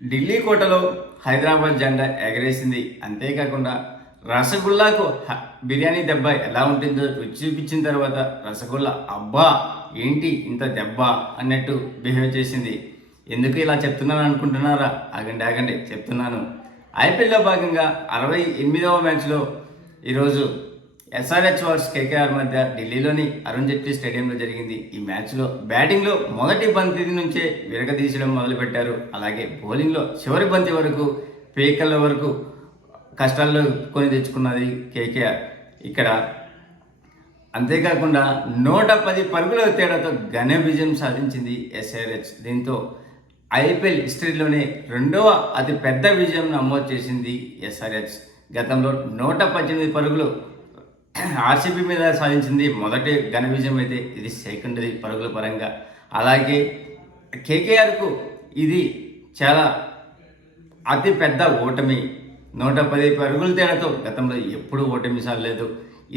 ఢిల్లీ కోటలో హైదరాబాద్ జెండా ఎగరేసింది. అంతేకాకుండా రసగుల్లాకు బిర్యానీ దెబ్బ ఎలా ఉంటుందో రుచి చూపించిన తర్వాత రసగుల్లా అబ్బా ఏంటి ఇంత దెబ్బ అన్నట్టు బిహేవ్ చేసింది. ఎందుకు ఇలా చెప్తున్నాను అనుకుంటున్నారా? ఆగండి చెప్తున్నాను. ఐపీఎల్లో భాగంగా 68వ మ్యాచ్లో ఈరోజు ఎస్ఆర్హెచ్ వర్స్ కేకేఆర్ మధ్య ఢిల్లీలోని అరుణ్ జైట్లీ స్టేడియంలో జరిగింది. ఈ మ్యాచ్లో బ్యాటింగ్లో మొదటి బంతి నుంచే విరగదీసడం మొదలుపెట్టారు. అలాగే బౌలింగ్లో చివరి బంతి వరకు పేకల వరకు కష్టాల్లో కొని తెచ్చుకున్నది కేకేఆర్. ఇక్కడ అంతేకాకుండా 110 పరుగుల తేడాతో ఘన విజయం సాధించింది ఎస్ఆర్హెచ్. దీంతో ఐపీఎల్ హిస్టరీలోనే రెండవ అతి పెద్ద విజయం నమోదు చేసింది ఎస్ఆర్హెచ్. గతంలో 118 పరుగులు ఆర్సీబీ మీద సాధించింది మొదటి ఘన విజయం అయితే ఇది సెకండ్ది పరుగుల పరంగా. అలాగే కేకేఆర్కు ఇది చాలా అతి పెద్ద ఓటమి. 110 పరుగుల తేడాతో గతంలో ఎప్పుడూ ఓటమి సాగలేదు.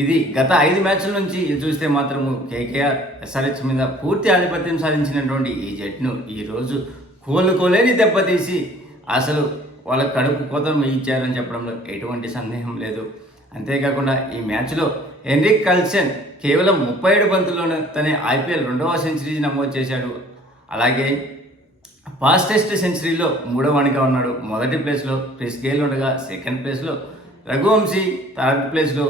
ఇది గత 5 మ్యాచ్ల నుంచి చూస్తే మాత్రము కేకేఆర్ ఎస్ఆర్హెచ్ మీద పూర్తి ఆధిపత్యం సాధించినటువంటి ఈ జట్టును ఈరోజు కోలుకోలేని దెబ్బతీసి అసలు వాళ్ళ కడుపు కోతలు ఇచ్చారని చెప్పడంలో ఎటువంటి సందేహం లేదు. అంతేకాకుండా ఈ మ్యాచ్లో హెన్రిక్ కల్సన్ కేవలం 37 బంతుల్లోనే తన ఐపీఎల్ 2వ సెంచరీ నమోదు చేశాడు. అలాగే ఫాస్టెస్ట్ సెంచరీలో 3వ వాడిగా ఉన్నాడు. మొదటి ప్లేస్లో క్రిస్ గేల్ ఉండగా సెకండ్ ప్లేస్లో రఘువంశీ, థర్డ్ ప్లేస్లో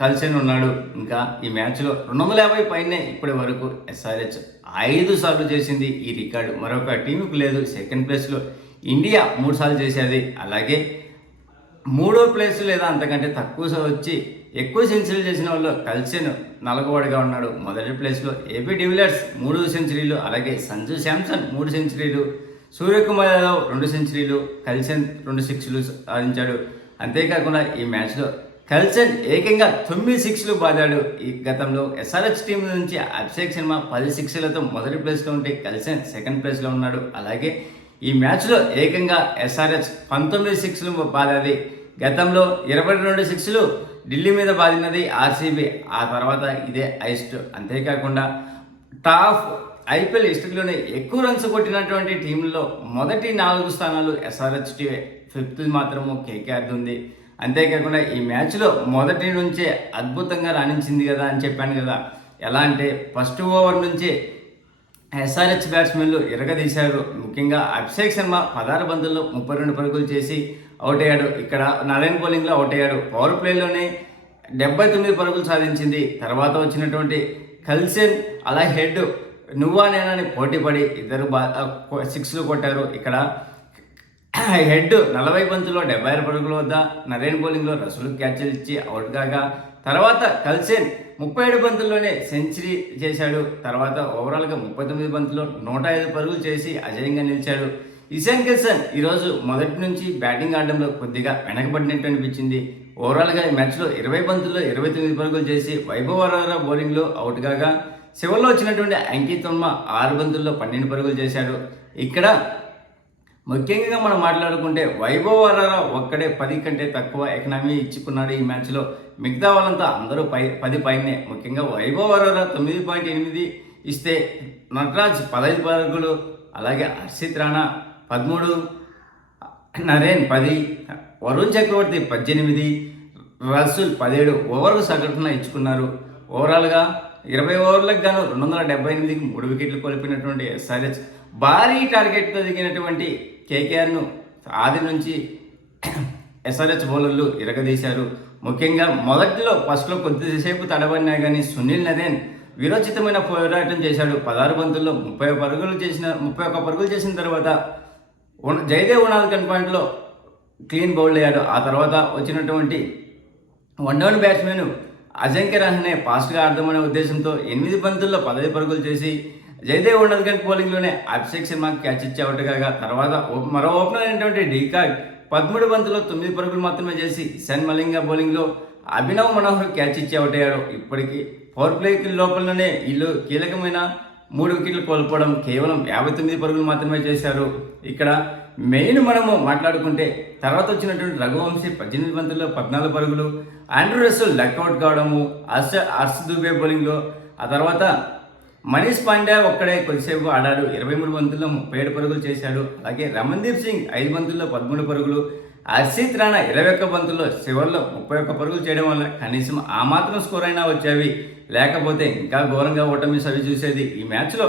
కల్సన్ ఉన్నాడు. ఇంకా ఈ మ్యాచ్లో 250 పైనే ఇప్పటి వరకు ఎస్ఆర్హెచ్ 5 సార్లు చేసింది. ఈ రికార్డు మరొక టీంకు లేదు. సెకండ్ ప్లేస్లో ఇండియా 3 సార్లు చేసేది. అలాగే 3వ ప్లేస్ లేదా అంతకంటే తక్కువ వచ్చి ఎక్కువ సెంచరీలు చేసిన వాళ్ళు కల్సన్ 4వ ఉన్నాడు. మొదటి ప్లేస్లో ఏపీ డివిలియర్స్ 3 సెంచరీలు, అలాగే సంజు శాంసన్ 3 సెంచరీలు, సూర్యకుమార్ యాదవ్ 2 సెంచరీలు, కల్సన్ 2 సిక్స్లు సాధించాడు. అంతేకాకుండా ఈ మ్యాచ్లో కల్సన్ ఏకంగా 9 సిక్స్లు బాదాడు. ఈ గతంలో ఎస్ఆర్హెచ్ టీం నుంచి అభిషేక్ శర్మ 10 సిక్స్లతో మొదటి ప్లేస్లో ఉంటే కల్సన్ సెకండ్ ప్లేస్లో ఉన్నాడు. అలాగే ఈ మ్యాచ్లో ఏకంగా ఎస్ఆర్హెచ్ 19 సిక్స్లు బాదాది. గతంలో 22 సిక్స్లు ఢిల్లీ మీద బాదినది ఆర్సీబీ. ఆ తర్వాత ఇదే హైయెస్ట్. అంతేకాకుండా టాప్ ఐపీఎల్ హిస్టరీలోనే ఎక్కువ రన్స్ కొట్టినటువంటి టీంలో మొదటి 4 స్థానాలు ఎస్ఆర్హెచ్ టీ, 5th మాత్రము కేకేఆర్ ఉంది. అంతేకాకుండా ఈ మ్యాచ్లో మొదటి నుంచే అద్భుతంగా రాణించింది కదా అని చెప్పాను కదా. ఎలా అంటే ఫస్ట్ ఓవర్ నుంచే ఎస్ఆర్హెచ్ బ్యాట్స్మెన్లు ఇరగదీశారు. ముఖ్యంగా అభిషేక్ శర్మ 16 బంతుల్లో 32 పరుగులు చేసి అవుట్ అయ్యాడు. ఇక్కడ నరేన్ బౌలింగ్లో అవుట్ అయ్యాడు. పవర్ ప్లేలోనే 79 పరుగులు సాధించింది. తర్వాత వచ్చినటువంటి కల్సన్ అలా హెడ్ నువ్వా నేనని పోటీపడి ఇద్దరు 6లు కొట్టారు. ఇక్కడ హెడ్ 40 బంతుల్లో 76 పరుగుల వద్ద నరేన్ బౌలింగ్లో రసూలు క్యాచ్లు ఇచ్చి అవుట్ కాగా, తర్వాత కల్సన్ 37 బంతుల్లోనే సెంచరీ చేశాడు. తర్వాత ఓవరాల్గా 39 బంతుల్లో 105 పరుగులు చేసి అజయంగా నిలిచాడు. ఇషాన్ కిషన్ ఈరోజు మొదటి నుంచి బ్యాటింగ్ ఆడడంలో కొద్దిగా వెనకబడినట్టు అనిపించింది. ఓవరాల్గా ఈ మ్యాచ్లో 20 బంతుల్లో 29 పరుగులు చేసి వైభవ్ వరారా బౌలింగ్లో అవుట్ కాగా, చివరిలో వచ్చినటువంటి అంకిత్ వర్మ 6 బంతుల్లో 12 పరుగులు చేశాడు. ఇక్కడ ముఖ్యంగా మనం మాట్లాడుకుంటే వైభవ్ వరారా ఒక్కడే 10 కంటే తక్కువ ఎకనామీ ఇచ్చుకున్నాడు ఈ మ్యాచ్లో. మిగతా వాళ్ళంతా అందరూ 10 పైనే. ముఖ్యంగా వైభవ్ వరారా 9.8 ఇస్తే నటరాజ్ 15 పరుగులు, అలాగే హర్షిత్ రాణా 13, నరేన్ 10, వరుణ్ చక్రవర్తి 18, రసూల్ 17 ఓవర్లు సగటున ఇచ్చుకున్నారు. ఓవరాల్గా 20 ఓవర్లకు గాను 278కి 3 వికెట్లు కోల్పోయినటువంటి ఎస్ఆర్హెచ్ భారీ టార్గెట్తో దిగినటువంటి కేకేఆర్ను ఆది నుంచి ఎస్ఆర్హెచ్ బౌలర్లు ఇరగదీశారు. ముఖ్యంగా మొదట్లో ఫస్ట్లో కొద్దిసేపు తడబడినా కానీ సునీల్ నరేన్ విరోచితమైన పోరాటం చేశాడు. 16 బంతుల్లో 31 పరుగులు చేసిన తర్వాత జయదేవ్ ఉనాదకన్ పాయింట్లో క్లీన్ బౌల్డ్ అయ్యాడు. ఆ తర్వాత వచ్చినటువంటి వన్డౌన్ బ్యాట్స్మెన్ అజింక్య రహానే ఫాస్ట్గా ఆడదామనే ఉద్దేశంతో 8 బంతుల్లో 15 పరుగులు చేసి జయదేవ్ ఉనాదకన్ బౌలింగ్లోనే అభిషేక్ శర్మకి క్యాచ్ ఇచ్చి అవుట్ కాగా, తర్వాత మరో ఓపెనర్ అయినటువంటి డీకాక్ 13 బంతుల్లో 9 పరుగులు మాత్రమే చేసి ఇషాన్ మలింగా బౌలింగ్లో అభినవ్ మనోహర్ క్యాచ్ ఇచ్చి అవుట్ అయ్యాడు. ఇప్పటికీ పవర్ ప్లేకి లోపలనే వీళ్ళు కీలకమైన 3 వికెట్లు కోల్పోవడం, కేవలం 59 పరుగులు మాత్రమే చేశారు. ఇక్కడ మెయిన్ మనము మాట్లాడుకుంటే తర్వాత వచ్చినటువంటి రఘువంశీ 18 బంతుల్లో 14 పరుగులు, ఆండ్రూ రసూల్ లక్అవుట్ కావడము, హర్ష్ దుబే బౌలింగ్లో, ఆ తర్వాత మనీష్ పాండే ఒక్కడే కొద్దిసేపు ఆడాడు. 23 బంతుల్లో 37 పరుగులు చేశాడు. అలాగే రమణ్దీప్ సింగ్ 5 బంతుల్లో 13 పరుగులు. హర్షిత్ రాణా 21 బంతుల్లో చివరిలో 31 పరుగులు చేయడం వల్ల కనీసం ఆ మాత్రం స్కోర్ అయినా వచ్చేవి, లేకపోతే ఇంకా ఘోరంగా ఓటమి సవి చూసేది. ఈ మ్యాచ్లో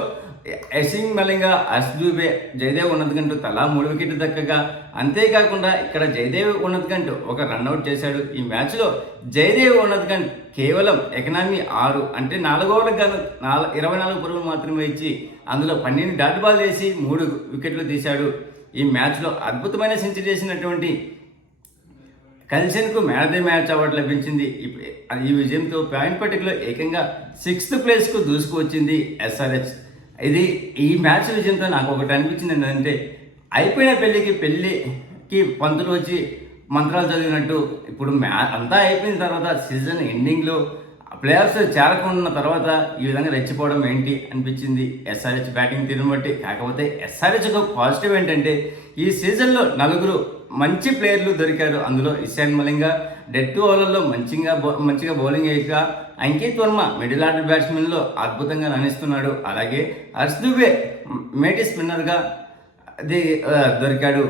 యసింగ్ మలింగ, హర్ష్ దూబే, జయదేవ్ ఉన్నతికంటూ తలా 3 వికెట్లు దక్కగా, అంతేకాకుండా ఇక్కడ జయదేవ్ ఉన్నతికంటూ ఒక రన్అట్ చేశాడు. ఈ మ్యాచ్లో జయదేవ్ ఉన్నతికంట్ కేవలం ఎకనామీ 6 అంటే 4 ఓవర్లకు గాను 24 పరుగులు మాత్రమే ఇచ్చి అందులో 12 డాట్ బాల్ చేసి 3 వికెట్లు తీశాడు. ఈ మ్యాచ్లో అద్భుతమైన సెంచరీ చేసినటువంటి కల్సన్కు man of the match award లభించింది. ఈ విజయంతో పాయింట్ పట్టికలో ఏకంగా 6th ప్లేస్కు దూసుకువచ్చింది ఎస్ఆర్హెచ్. ఈ మ్యాచ్ విజయంతో నాకు ఒకటి అనిపించింది ఏంటంటే, అయిపోయిన పెళ్ళికి పంతులు వచ్చి మంత్రాలు చదివినట్టు ఇప్పుడు అంతా అయిపోయిన తర్వాత సీజన్ ఎండింగ్లో ప్లే ఆఫ్స్ చేరకుండా తర్వాత ఈ విధంగా రెచ్చిపోవడం ఏంటి అనిపించింది ఎస్ఆర్హెచ్ బ్యాటింగ్ తీరును బట్టి. కాకపోతే ఎస్ఆర్హెచ్కు పాజిటివ్ ఏంటంటే, ఈ సీజన్లో 4 మంచి ప్లేయర్లు దొరికారు. అందులో ఇషాన్ మలింగ డెత్ ఓవర్లలో మంచిగా బౌలింగ్ వేయక, అంకిత్ వర్మ మిడిల్ ఆర్డర్ బ్యాట్స్మెన్లో అద్భుతంగా రాణిస్తున్నాడు. అలాగే హర్ష్ దూబే మేటి స్పిన్నర్గా దొరికాడు.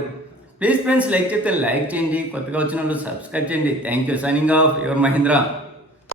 ప్లీజ్ ఫ్రెండ్స్, లైక్ చేస్తే లైక్ చేయండి, కొత్తగా వచ్చిన వాళ్ళు సబ్స్క్రైబ్ చేయండి. Thank you. Signing off your Mahindra.